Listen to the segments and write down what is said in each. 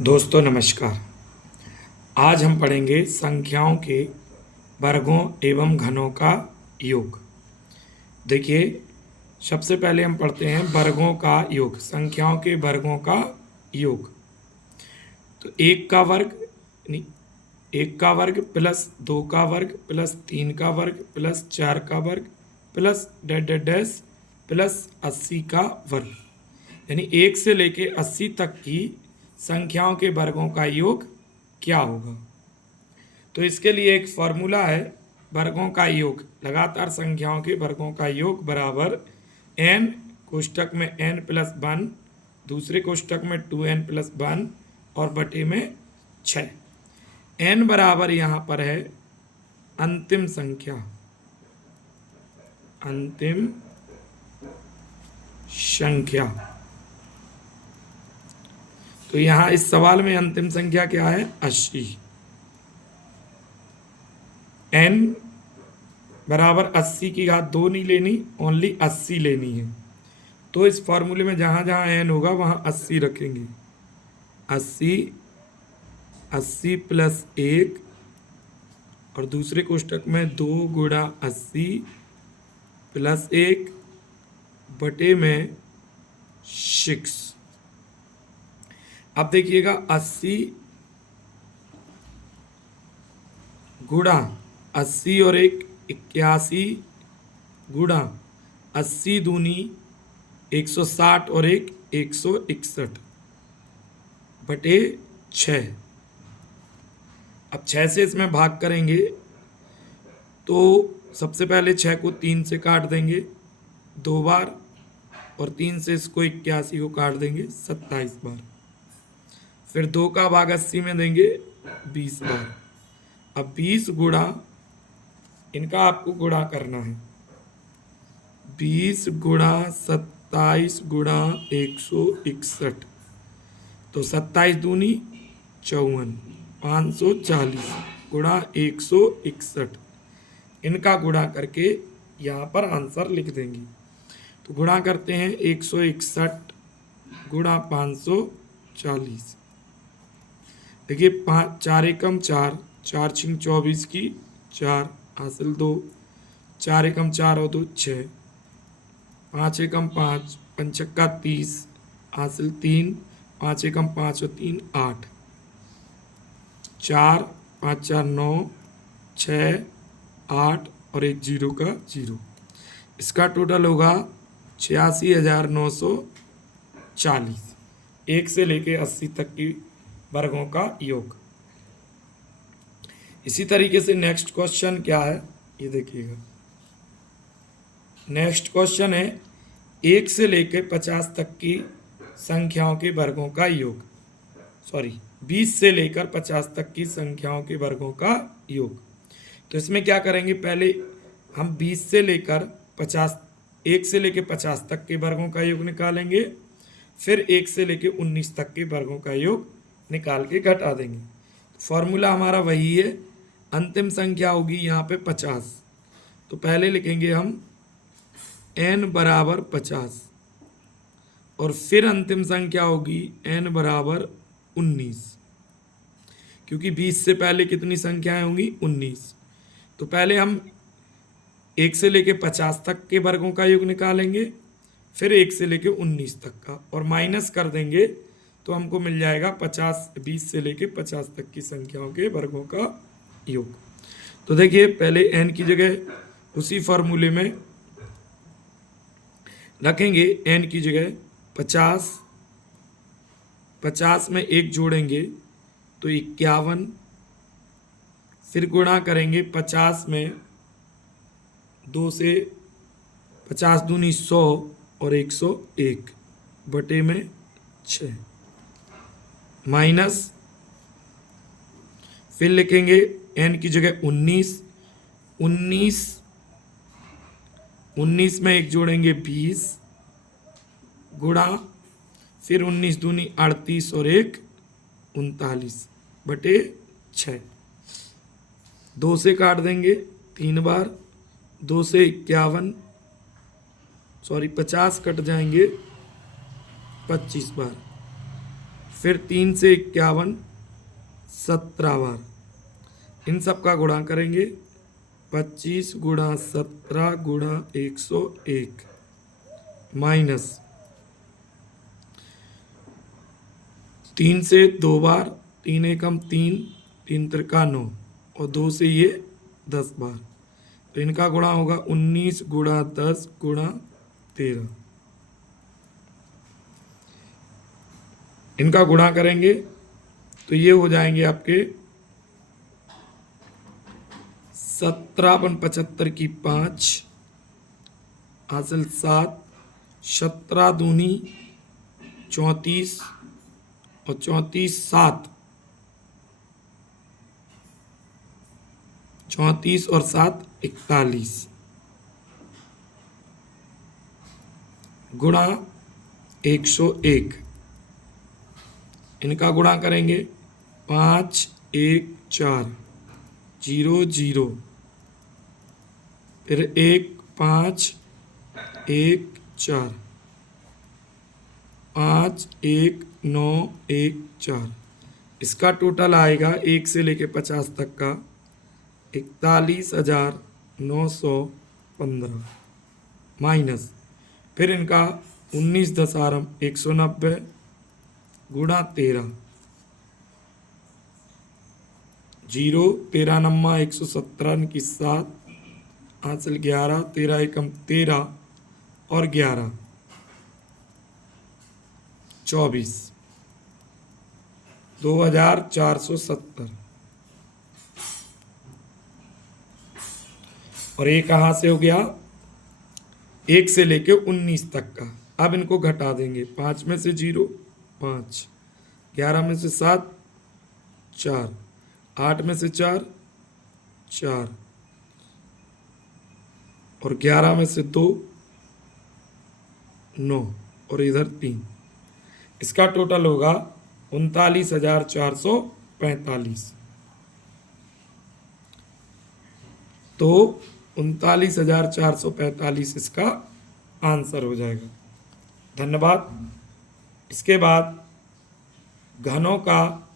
दोस्तों नमस्कार। आज हम पढ़ेंगे संख्याओं के वर्गों एवं घनों का योग। देखिए, सबसे पहले हम पढ़ते हैं वर्गों का योग, संख्याओं के वर्गों का योग। तो एक का वर्ग यानी एक का वर्ग प्लस दो का वर्ग प्लस तीन का वर्ग प्लस चार का वर्ग plus dash dash dash plus 80 का वर्ग, यानी 1 से लेके 80 तक की संख्याओं के वर्गों का योग क्या होगा। तो इसके लिए एक फॉर्मूला है, वर्गों का योग लगातार संख्याओं के वर्गों का योग बराबर n कोष्टक में n प्लस 1, दूसरे कोष्टक में 2n प्लस 1 और बटे में 6। n बराबर यहाँ पर है अंतिम संख्या, अंतिम संख्या। तो यहाँ इस सवाल में अंतिम संख्या क्या है? 80। n बराबर 80 की घात 2 नहीं लेनी, ओनली 80 लेनी है। तो इस फॉर्मूले में जहाँ जहाँ n होगा वहाँ 80 रखेंगे। 80 प्लस 1 और दूसरे कोष्टक में 2 गुणा 80 प्लस 1 बटे में 6। अब देखिएगा 80 गुणा 80 और 1 81 गुणा 80 दूनी 160 और 1 161 बटे 6। अब 6 से इसमें भाग करेंगे तो सबसे पहले 6 को 3 से काट देंगे 2 बार, और 3 से इसको 81 को काट देंगे 27 बार। फिर 2 का भाग 80 में देंगे 20 बार। अब 20 गुणा, इनका आपको गुणा करना है, 20 गुणा 27 गुणा 161, तो 27 दूनी 54, 540 गुणा 161, इनका गुणा करके यहाँ पर आंसर लिख देंगे। तो गुणा करते हैं 161 गुणा 540। देखिए 4 एकम 4, 4 छिंग 24 की 4 हासिल 2, 4 एकम 4 और 2 6, 5 एकम 5, 5 छक्का 30 हासिल 3, 5 एकम 5 और 3 8, 4 5 4 9, 6 8 और 1 0 का 0। इसका टोटल होगा 86,940। 1 से लेके 80 तक की वर्गों का योग। इसी तरीके से नेक्स्ट क्वेश्चन क्या है ये देखिएगा। नेक्स्ट क्वेश्चन है 1 से लेके 50 तक की संख्याओं के वर्गों का योग, 20 से लेकर 50 तक की संख्याओं के वर्गों का योग। तो इसमें क्या करेंगे, पहले हम 20 से लेकर 50, 1 से लेकर 50 तक के वर्गों का योग निकालेंगे, फिर 1 से लेकर 19 तक के वर्गों का योग निकाल के घटा देंगे। फॉर्मूला हमारा वही है, अंतिम संख्या होगी यहाँ पे 50। तो पहले लिखेंगे हम n बराबर 50 और फिर अंतिम संख्या होगी n बराबर 19, क्योंकि 20 से पहले कितनी संख्याएं होंगी? 19। तो पहले हम 1 से लेके 50 तक के वर्गों का योग निकालेंगे, फिर 1 से लेके 19 तक का, और माइनस कर देंगे तो हमको मिल जाएगा 20 से लेके 50 तक की संख्याओं के वर्गों का योग। तो देखिए पहले n की जगह उसी फॉर्मूले में रखेंगे, n की जगह 50, 50 में 1 जोड़ेंगे तो 51, फिर गुणा करेंगे 50 में 2 से, 50 दूनी 100 और 101 बटे में 6, माइनस, फिर लिखेंगे n की जगह 19, 19 में 1 जोड़ेंगे 20 गुणा, फिर 19 दूनी 38 और 1 39 बटे 6, 2 से काट देंगे 3 बार, 2 से 51, 50 कट जाएंगे 25 बार, फिर 3 से 51 17 बार, इन सब का गुणा करेंगे 25 गुणा 17 गुणा 101 माइनस 3 से 2 बार, 3 एकम 3, 3 त्रिका 9 और 2 से ये 10 बार, तो इनका गुणा होगा 19 गुणा 10 गुणा 13। इनका गुणा करेंगे तो ये हो जाएंगे आपके 17 × 75 की 5 हासिल 7, 17 दूनी 34 और 34 7, 34 और 7 41 गुणा 101। इनका गुणा करेंगे 5 1 4 0 0, फिर 1 5 1 4 5 1 9 1 4। इसका टोटल आएगा 1 से लेके 50 तक का 41,915 माइनस, फिर इनका 19 दशारम 190 गुणा 13, 0 13 नम्मा 117 की 7 हासिल 11, 13 एकम 13 और 11 24 2470। और ये कहाँ से हो गया? 1 से लेके 19 तक का। अब इनको घटा देंगे, 5 में से 0 5, 11 में से 7 4, 8 में से 4 4 और 11 में से 2 9 और इधर 3। इसका टोटल होगा 39,445। तो 39,445 इसका आंसर हो जाएगा। धन्यवाद। इसके बाद घनों का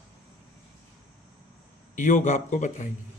योग आपको बताएंगे।